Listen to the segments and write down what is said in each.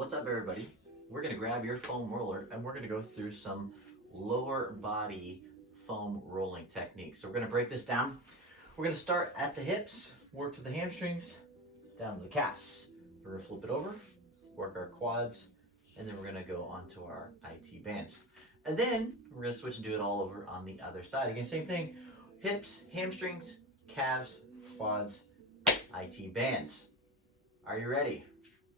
What's up, everybody? We're gonna grab your foam roller and we're gonna go through some lower body foam rolling techniques. So we're gonna break this down. We're gonna start at the hips, work to the hamstrings, down to the calves. We're gonna flip it over, work our quads, and then we're gonna go onto our IT bands. And then we're gonna switch and do it all over on the other side. Again, same thing, hips, hamstrings, calves, quads, IT bands. Are you ready?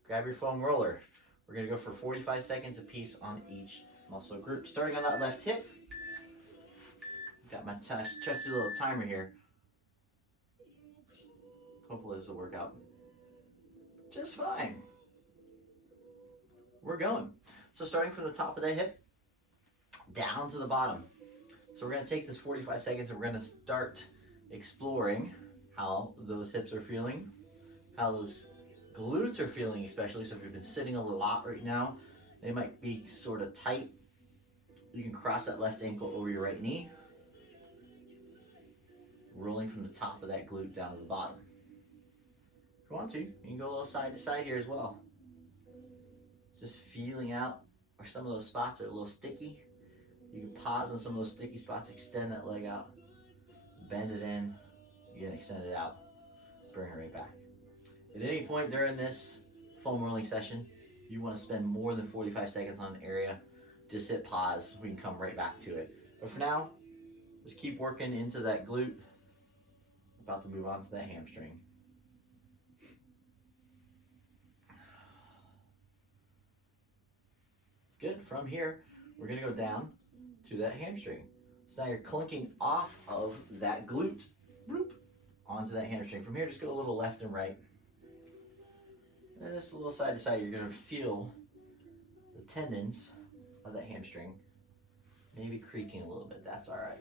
Grab your foam roller. We're gonna go for 45 seconds a piece on each muscle group. Starting on that left hip. Got my trusty little timer here. Hopefully this will work out just fine. We're going. So starting from the top of the hip, down to the bottom. So we're gonna take this 45 seconds and we're gonna start exploring how those hips are feeling, how those glutes are feeling, especially. So if you've been sitting a lot right now, they might be sort of tight. You can cross that left ankle over your right knee, rolling from the top of that glute down to the bottom. If you want to, you can go a little side to side here as well. Just feeling out where some of those spots are a little sticky. You can pause on some of those sticky spots, extend that leg out, bend it in, again, extend it out, bring it right back. At any point during this foam rolling session, you want to spend more than 45 seconds on an area, just hit pause. We can come right back to it. But for now, just keep working into that glute. About to move on to that hamstring. Good. From here, we're going to go down to that hamstring. So now you're clinking off of that glute, onto that hamstring. From here, just go a little left and right. And just a little side to side. You're going to feel the tendons of that hamstring maybe creaking a little bit. That's all right.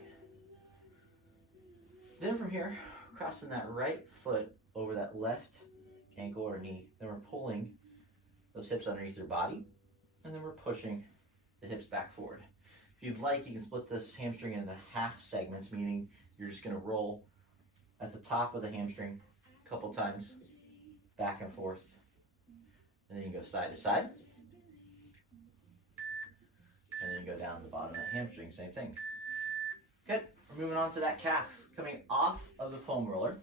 Then from here, crossing that right foot over that left ankle or knee. Then we're pulling those hips underneath your body. And then we're pushing the hips back forward. If you'd like, you can split this hamstring into half segments, meaning you're just going to roll at the top of the hamstring a couple times, back and forth. And then you can go side to side. And then you go down to the bottom of the hamstring, same thing. Good. We're moving on to that calf. Coming off of the foam roller,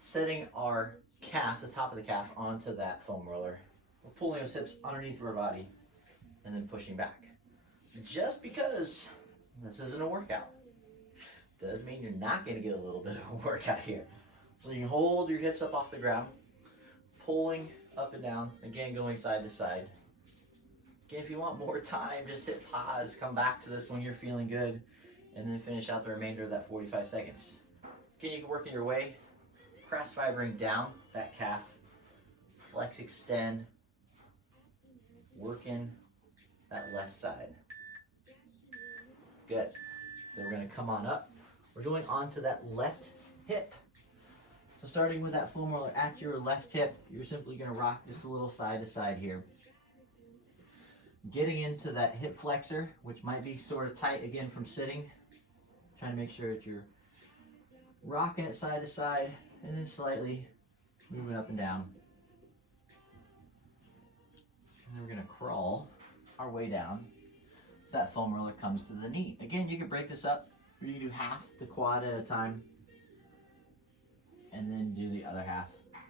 setting our calf, the top of the calf, onto that foam roller. We're pulling those hips underneath our body and then pushing back. Just because this isn't a workout does mean you're not going to get a little bit of a workout here. So you can hold your hips up off the ground, pulling up and down, again going side to side. Again, if you want more time, just hit pause, come back to this when you're feeling good, and then finish out the remainder of that 45 seconds. Again, you can work in your way, cross fibering down that calf, flex, extend, working that left side. Good. Then we're going to come on up. We're going onto that left hip. So starting with that foam roller at your left hip, you're simply going to rock just a little side to side here. Getting into that hip flexor, which might be sort of tight again from sitting. Trying to make sure that you're rocking it side to side and then slightly moving up and down. And then we're going to crawl our way down. That foam roller comes to the knee. Again, you can break this up. You can do half the quad at a time and then do the other half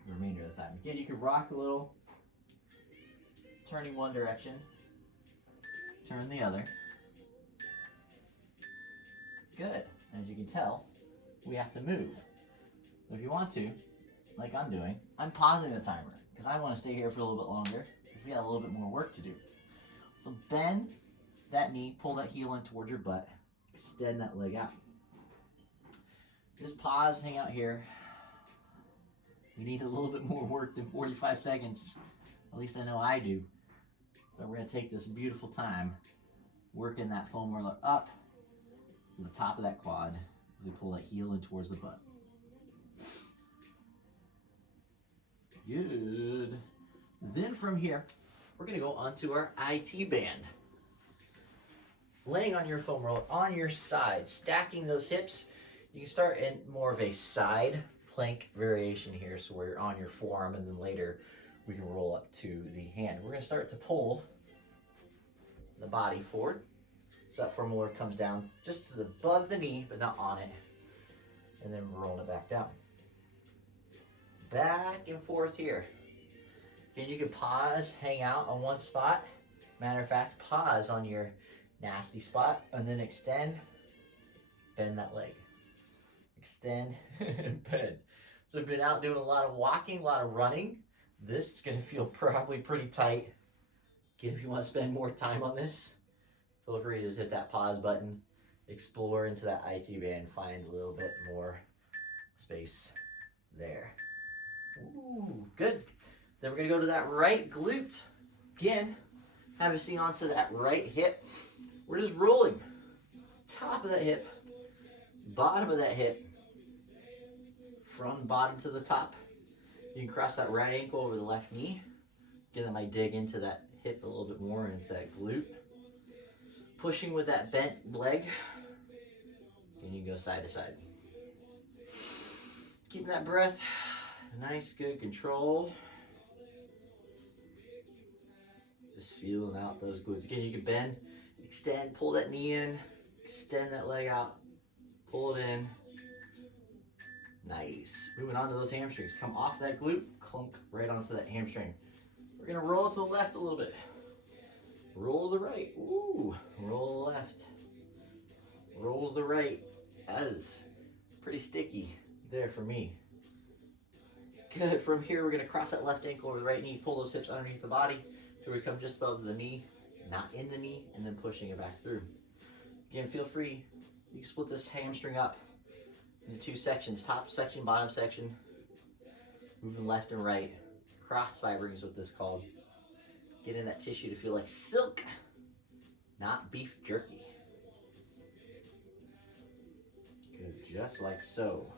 the remainder of the time. Again, you can rock a little, turning one direction, turn the other. Good. As you can tell, we have to move. So if you want to, like I'm doing, I'm pausing the timer because I want to stay here for a little bit longer because we got a little bit more work to do. So bend that knee, pull that heel in towards your butt, extend that leg out. Just pause, hang out here. We need a little bit more work than 45 seconds. At least I know I do. So we're going to take this beautiful time working that foam roller up to the top of that quad as we pull that heel in towards the butt. Good. Then from here, we're going to go onto our IT band. Laying on your foam roller on your side, stacking those hips. You can start in more of a side plank variation here, so where you're on your forearm, and then later we can roll up to the hand. We're gonna start to pull the body forward. So that femoral comes down just to above the knee, but not on it. And then rolling it back down. Back and forth here. Again, you can pause, hang out on one spot. Matter of fact, pause on your nasty spot and then extend, bend that leg. Extend and bend. So I've been out doing a lot of walking, a lot of running. This is gonna feel probably pretty tight. Again, if you want to spend more time on this, feel free to just hit that pause button, explore into that IT band, find a little bit more space there. Ooh, good. Then we're gonna go to that right glute. Again, have a seat onto that right hip. We're just rolling. Top of that hip, bottom of that hip, from bottom to the top. You can cross that right ankle over the left knee. Again, that might dig into that hip a little bit more, into that glute. Pushing with that bent leg. And you go side to side. Keeping that breath nice, good control. Just feeling out those glutes. Again, you can bend, extend, pull that knee in, extend that leg out, pull it in. Nice. Moving on to those hamstrings. Come off that glute, clunk right onto that hamstring. We're gonna roll to the left a little bit. Roll to the right. Ooh, roll left. Roll to the right. That is pretty sticky there for me. Good. From here, we're gonna cross that left ankle over the right knee, pull those hips underneath the body till we come just above the knee, not in the knee, and then pushing it back through. Again, feel free. You can split this hamstring up into two sections, top section, bottom section, moving left and right. Cross fibering is what this is called. Getting that tissue to feel like silk, not beef jerky. Good, just like so.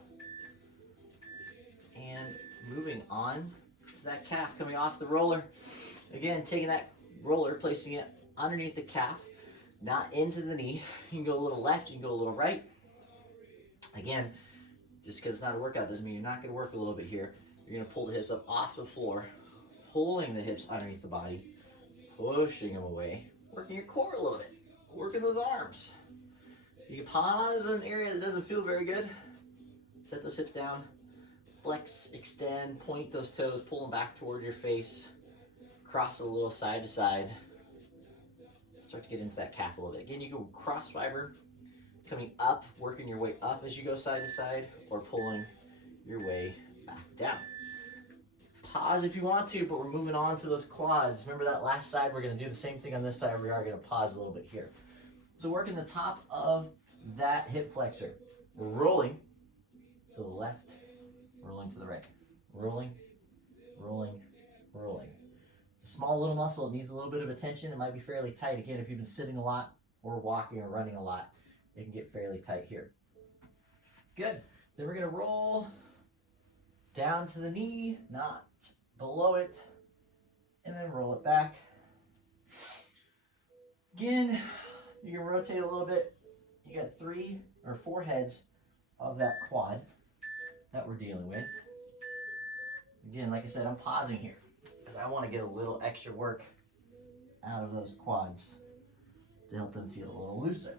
And moving on to that calf, coming off the roller. Again, taking that roller, placing it underneath the calf, not into the knee. You can go a little left, you can go a little right. Again, just because it's not a workout doesn't mean you're not going to work a little bit here. You're going to pull the hips up off the floor, pulling the hips underneath the body, pushing them away, working your core a little bit, working those arms. You can pause in an area that doesn't feel very good. Set those hips down, flex, extend, point those toes, pull them back toward your face, cross a little side to side. Start to get into that calf a little bit. Again, you can cross fiber, coming up, working your way up as you go side to side, or pulling your way back down. Pause if you want to, but we're moving on to those quads. Remember that last side, we're gonna do the same thing on this side. We are gonna pause a little bit here. So working the top of that hip flexor. We're rolling to the left, rolling to the right. Rolling, rolling, rolling. It's a small little muscle. It needs a little bit of attention. It might be fairly tight. Again, if you've been sitting a lot or walking or running a lot, it can get fairly tight here. Good. Then we're going to roll down to the knee, not below it, and then roll it back. Again, you can rotate a little bit. You got 3 or 4 heads of that quad that we're dealing with. Again, like I said, I'm pausing here because I want to get a little extra work out of those quads to help them feel a little looser.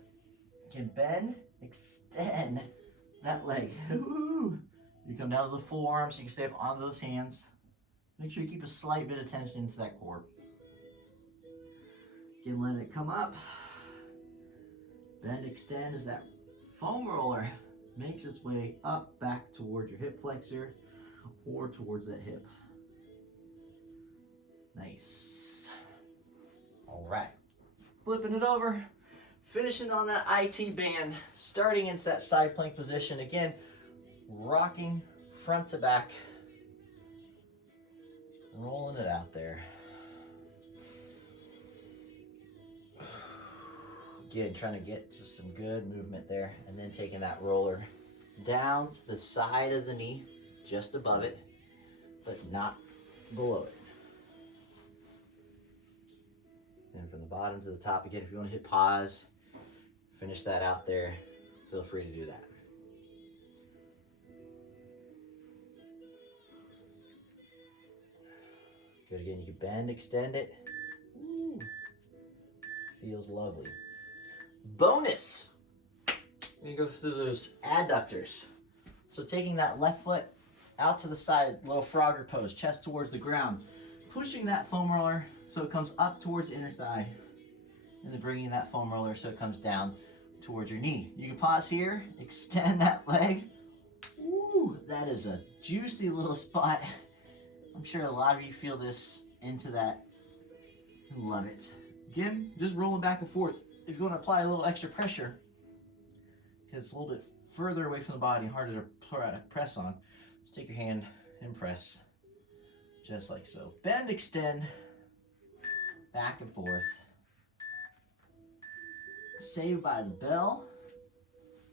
You can bend, extend that leg. Ooh. You come down to the forearms, so you can stay up on those hands. Make sure you keep a slight bit of tension into that core. Again, let it come up. Bend, extend as that foam roller makes its way up, back towards your hip flexor or towards that hip. Nice. All right. Flipping it over. Finishing on that IT band. Starting into that side plank position. Again, rocking front to back. Rolling it out there. Again, trying to get to some good movement there, and then taking that roller down to the side of the knee, just above it, but not below it. Then from the bottom to the top again, if you want to hit pause, finish that out there, feel free to do that. Good, again, you can bend, extend it. Woo. Feels lovely. Bonus! We're gonna go through those adductors. So taking that left foot out to the side, little frogger pose, chest towards the ground. Pushing that foam roller so it comes up towards the inner thigh. And then bringing that foam roller so it comes down towards your knee. You can pause here, extend that leg. Woo, that is a juicy little spot. I'm sure a lot of you feel this into that. Love it. Again, just rolling back and forth. If you want to apply a little extra pressure, because it's a little bit further away from the body, harder to press on, just take your hand and press, just like so. Bend, extend, back and forth. Saved by the bell.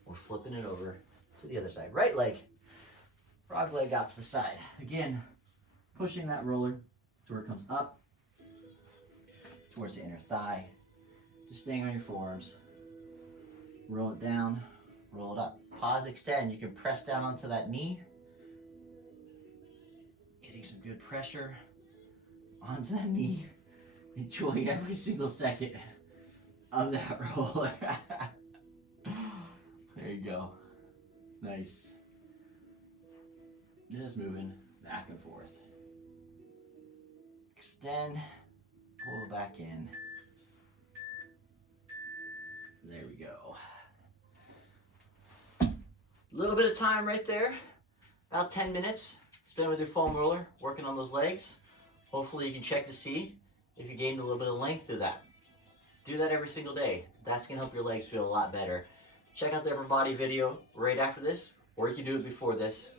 We're flipping it over to the other side. Right leg, frog leg out to the side. Again, pushing that roller to where it comes up towards the inner thigh. Just staying on your forearms. Roll it down, roll it up. Pause, extend. You can press down onto that knee. Getting some good pressure onto that knee. Enjoy every single second of that roller. There you go. Nice. Just moving back and forth. Extend, pull it back in. There we go. A little bit of time right there. About 10 minutes spent with your foam roller, working on those legs. Hopefully you can check to see if you gained a little bit of length through that. Do that every single day. That's gonna help your legs feel a lot better. Check out the upper body video right after this, or you can do it before this.